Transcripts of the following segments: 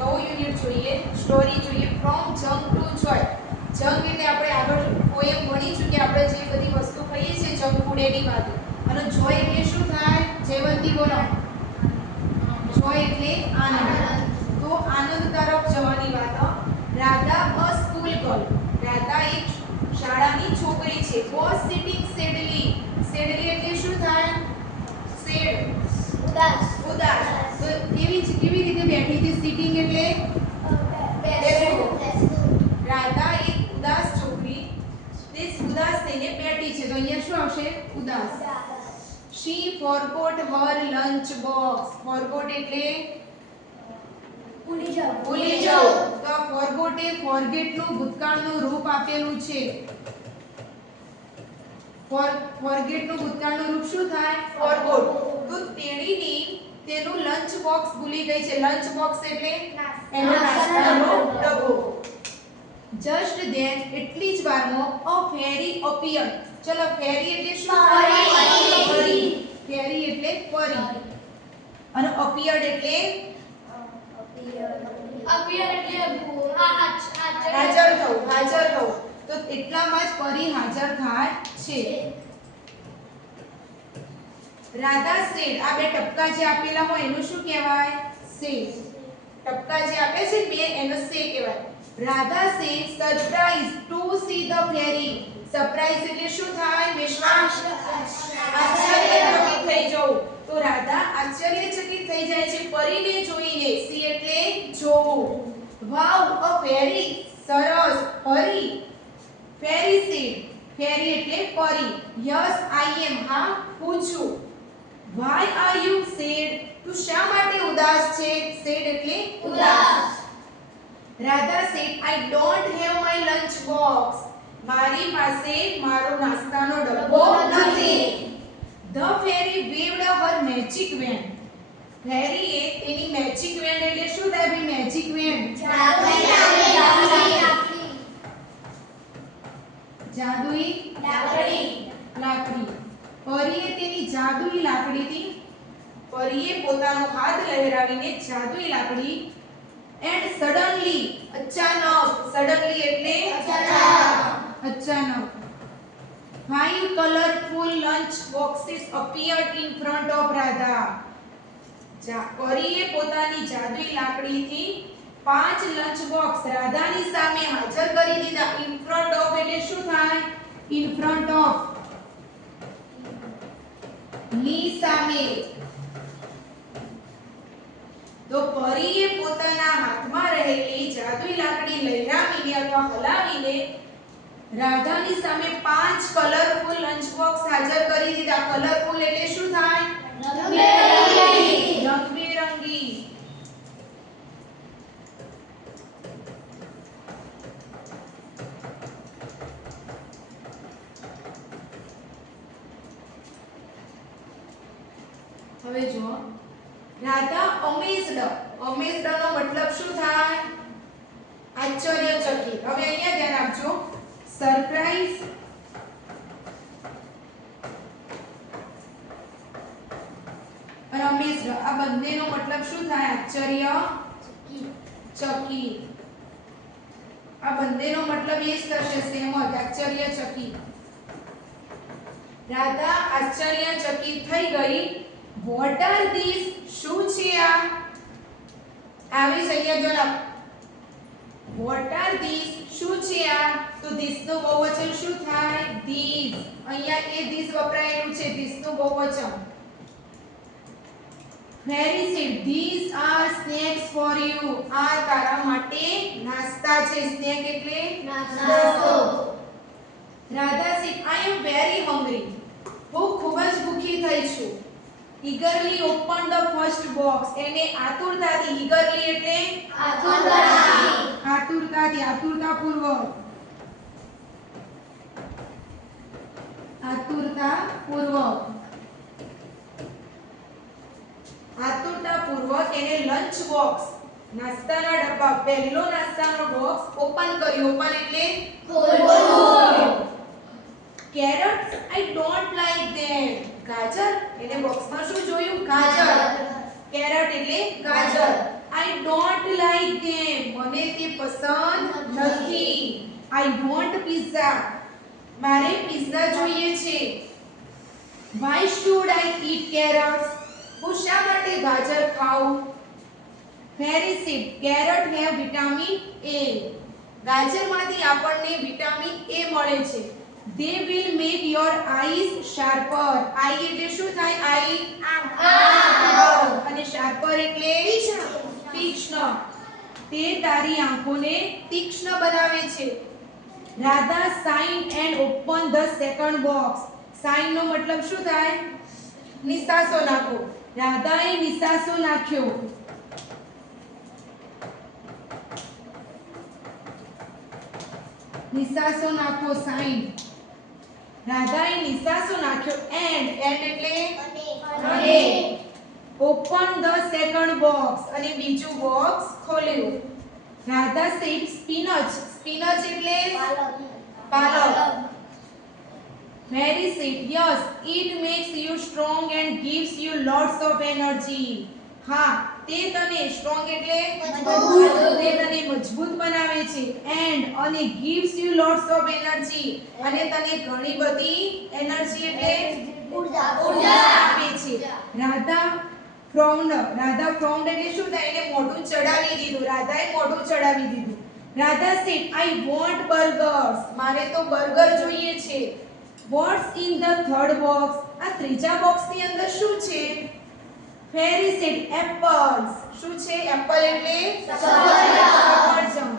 નવો યુનિટ જોઈએ, સ્ટોરી જોઈએ, from junk to joy. Junk એટલે આપણે આગળ પોએમ ભણી ચૂક્યા, આપણે જે બધી વસ્તુ ખાઈએ છીએ જંક ફૂડ એની વાતો. અને જોય એટલે શું થાય? જયવંતી બોલો. જોય એટલે આનંદ. તો આનંદ તરફ જવાની વાત. રાધા અ સ્કૂલ ગર્લ. રાધા એક શાળાની છોકરી છે. Was sitting સેડલી. સેડલી એટલે શું થાય? સેડ ઉદાસ. ઉદાસ. તો કેવી રીતે બેઠી હતી? સિટિંગ એટલે બેસવું. રાધા એક ઉદાસ છોકરી તે ઉદાસ થઈને બેઠી છે. તો અહીંયા શું આવશે? ઉદાસ. She forgot her lunch box. Forgot એટલે ભૂલી જાઓ. ભૂલી જાઓ. તો forgot એ forget નું ભૂતકાળનું રૂપ આપેલું છે. forget નું ભૂતકાળનું રૂપ શું થાય? forgot. તો તેણીની તેનું લંચ બોક્સ ભૂલી ગઈ છે. લંચ બોક્સ એટલે એનો નાસ્તાનો ડબ્બો. જસ્ટ ધેન એટલી જ વારમાં અ ફેરી અપિયર્ડ. ચલો ફેરી એટલે શું? પરી. ફેરી એટલે પરી. અને અપિયર્ડ એટલે હાજર થવું. હાજર થવું. તો એટલામાં જ પરી હાજર થાય છે. રાધા સેડ. આ બે ટપકા જે આપેલા હોય એનું શું કહેવાય? સે. ટપકા જે આપે છે બે એનો સે કહેવાય. Radha say surprise to see the fairy. Surprise એટલે શું થાય? વિશ્વાસ. આશ્ચર્યચકિત થઈ જવું. તો રાધા આશ્ચર્યચકિત થઈ જાય છે પરીને જોઈને. સી એટલે જોવું. વાવ અ ફેરી. સરસ. પરી. ફેરી સેડ. ફેરી એટલે પરી. Yes I am. હા હું છું. Why are you sad. તું શા માટે ઉદાસ છે? સેડ એટલે ઉદાસ. Radha said I don't have my lunch box. મારી પાસે મારો નાસ્તાનો ડબ્બો નથી. The fairy waved her magic wand. ફેરીએ તેની મેજિક વેન એટલે શું થાય ભાઈ? Magic wand. જાદુઈ લાકડી. પરીએ તેની જાદુઈ લાકડીથી પરીએ પોતાનો હાથ લહેરાવીને જાદુઈ લાકડી એન્ડ સડનલી અચાનક. સડનલી એટલે અચાનક. 5 colorful lunch boxes appeared in front of Radha. પરીએ પોતાની જાદુઈ લાકડીથી 5 લંચ બોક્સ રાધાની સામે હાજર કરી દીધા. ઇન ફ્રન્ટ ઓફ એટલે શું થાય? In front of. ની સામે. તો પરીએ પોતાના હાથમાં રહેલી જાદુઈ લાકડી લહેરાવીને અથવા હલાવીને રાધાની સામે 5 કલરફુલ લંચ બોક્સ હાજર કરી દીધા. કલરફુલ એટલે શું થાય? રંગબેરંગી. હવે જો રાધા અમેઝડ. અમેઝડ નો મતલબ શું થાય? આશ્ચર્યચકિત. હવે અહીંયા ધ્યાન આપજો. સરપ્રાઈઝ અને અમેઝડ આ બંનેનો મતલબ શું થાય? આશ્ચર્યચકિત. આ બંનેનો મતલબ એ જ થશે સેમ જ. આશ્ચર્યચકિત. રાધા આશ્ચર્યચકિત થઈ ગઈ. What are this? શું છે આ? આવી જગ્યા જો લખ. What are this? શું છે આ? તો ધીસ નું બહુવચન શું થાય? ધીસ. અહીંયા એ ધીસ વપરાયેલું છે. ધીસ નું બહુવચન. Fairy said these are snacks for you. આ તારા માટે નાસ્તા છે. સ્નેક એટલે નાસ્તો. Radha said I am very hungry. હું ખૂબ જ ભૂખી થઈ છું. eagerly open the first box. એને આતુરતાથી. eagerly એટલે આતુરતાથી. આતુરતાપૂર્વક. આતુરતાપૂર્વક એને લંચ બોક્સ નાસ્તાના ડબ્બા પહેલો નાસ્તાનો બોક્સ ઓપન કર્યો. ઓપન એટલે ખોલવું. કેરટ્સ આઈ ડોન્ટ લાઈક ધેમ. ગાજર એને બોક્સમાં શું જોયું? ગાજર. કેરટ એટલે ગાજર. આઈ I don't like them. મને તે પસંદ નથી. I want pizza. મારે પિઝા જોઈએ છે. Why should I eat carrots? હું શા માટે ગાજર ખાઉં? Fairy seed. Carrot have vitamin A. ગાજરમાંથી આપણને વિટામિન A મળે છે. They will make your eyes sharper. Eye એટલે શું થાય? Eye આંખ. અને sharper એટલે તીક્ષ્ણ. તે તારી આંખોને તીક્ષ્ણ બનાવે છે. Radha signed and opened the second box. Sign નો મતલબ શું થાય? નિશાસો નાખો. રાધાએ નિશાસો નાખ્યો. નિશાસો નાખો સાઇન. રાધાએ નિશાસો નાખ્યો. એન્ડ એટલે અને. ઓપન ધ સેકન્ડ બોક્સ અને બીજું બોક્સ ખોલ્યું. Radha sad spinach. સ્પિનચ એટલે પાલક. Mary said yes it makes you strong and gives you lots of energy. હા, તે તને સ્ટ્રોંગ એટલે મજબૂત. તે તને મજબૂત બનાવે છે. એન્ડ અને gives you lots of energy અને તને ઘણી બધી એનર્જી એટલે ઉર્જા આપે છે. રાધા ફ્રોમ્ડ. રાધા ફ્રોમ્ડ એટલે શું થાય? એને મોઢું ચડાવી દીધું. રાધાએ મોઢું ચડાવી દીધું. Radha said I want burgers. મારે તો બર્ગર જોઈએ છે. What's in the third box? આ ત્રીજા બોક્સની અંદર શું છે? Fairy said apples. શું છે? એપલ એટલે સફરજન.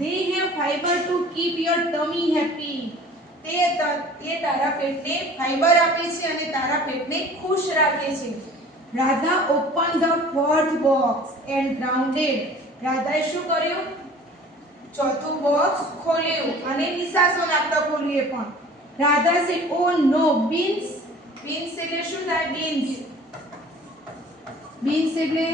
They have fiber to keep your tummy happy. તે તારા પેટને ફાઈબર આપે છે અને તારા પેટને ખુશ રાખે છે. Radha opened the fourth box and grounded. રાધાએ શું કર્યું? ચોથું બોક્સ ખોલ્યું અને નિશાસો નાખતા ખોલ્યું એ પણ. Radha said oh no beans. beans એટલે શું થાય? beans. beans એટલે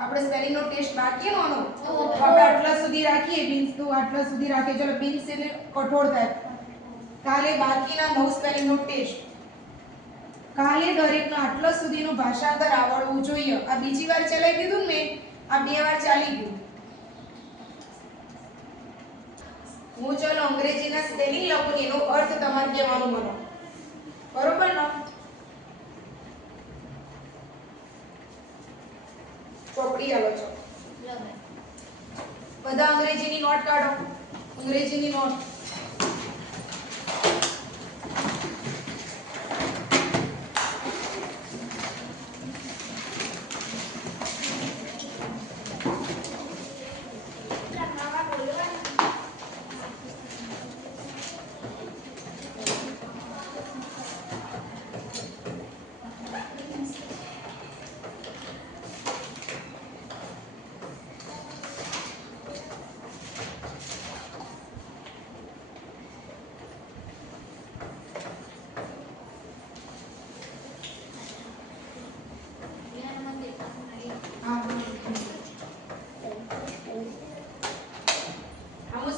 આપણે સ્પેલિંગ નો ટેસ્ટ બાકી નો આપણે આટલા સુધી રાખીએ. beans તો આટલા સુધી રાખીએ. ચલો beans એટલે કઠોળ થાય. કાલે બાકીના 9 સ્પેલિંગ નો ટેસ્ટ. કાલે દરેકનો આટલા સુધીનું ભાષાંતર આવડવું જોઈએ. આ બીજી વાર ચલાવી દીધું ને મેં. આ બે વાર ચાલી ગયું. હું ચલો અંગ્રેજીના સ્પેલિંગ લખું એનો અર્થ તમારે કહેવાનો મને. બરોબર ને? ચોપડી આલો છો. બધા અંગ્રેજીની નોટ કાઢો. અંગ્રેજીની નોટ.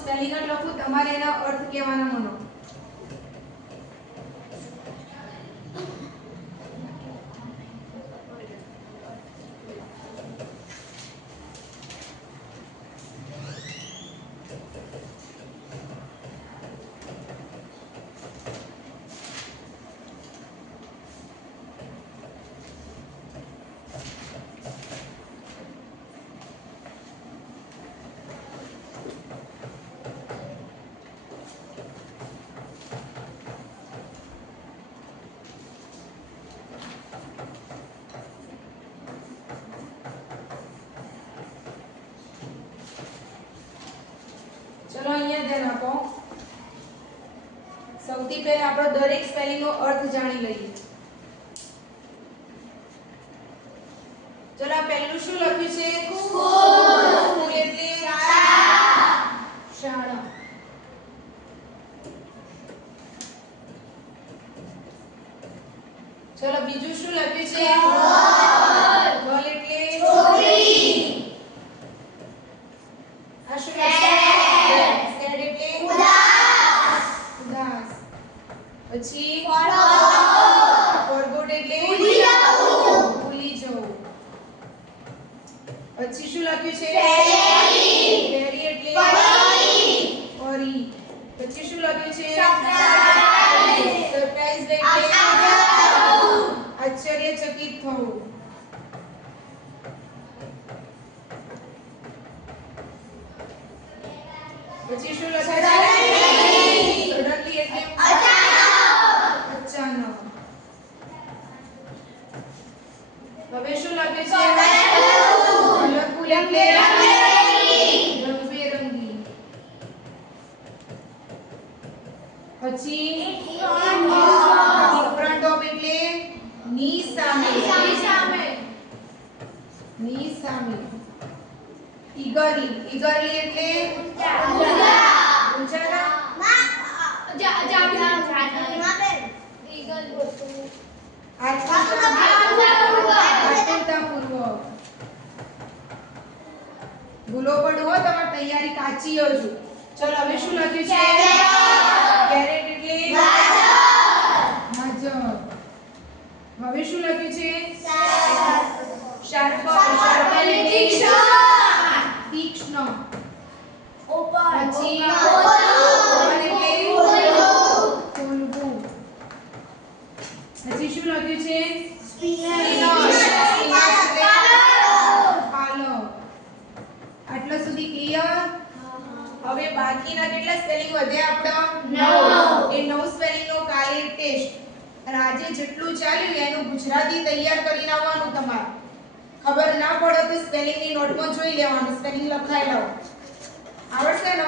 સ્પેલિંગ લખું તમારે એના અર્થ કહેવાના મનો. ચલો અહીંયા ધ્યાન આપો. સૌથી પહેલા આપણે દરેક સ્પેલિંગ નો અર્થ જાણી લઈએ. ચલો પહેલું શું લખ્યું છે? સ્કૂલ એટલે શાળા. ચલો બીજું શું લખ્યું છે? ગર્લ એટલે છોકરી. આ શું લખ્યું? સેડ એટલે ઉદાસ. પછી ફોરગોટ એટલે ભૂલી જવું. પછી શું લખ્યું છે ફેરી એટલે પરી પછી શું લખ્યું છે સરપ્રાઈઝ એટલે આશ્ચર્યચકિત થવું પછી શું લખ્યું છે સડનલી એટલે અચાનક હવે શું લખ્યું છે કલરફુલ એટલે રંગબેરંગી પછી ફ્રન્ટ ઓફ એટલે ની સામે ઈગરલી એટલે ઊંચાના આતુરતાપૂર્વક ભૂલો પડો હો તમારી તૈયારી કાચી હજુ ચલો હવે શું લખ્યું છે કેરેટ એટલે ગાજર હવે શું લખ્યું છે શાર્પ તીક્ષ્ણ પછી ખોલવું પછી શું લખ્યું છે આટલા સુધી ક્લિયર હવે બાકીના કેટલા સ્પેલિંગ વધ્યા આપણો 9 એ 9 સ્પેલિંગ નો કાલે ટેસ્ટ અને આજે જેટલું ચાલ્યું એનું ગુજરાતી તૈયાર કરીને આવવાનું તમારે ખબર ના પડે તો સ્પેલિંગ ની નોટમાં જોઈ લેવાનું સ્પેલિંગ લખાઈ લાવો આવડશે ને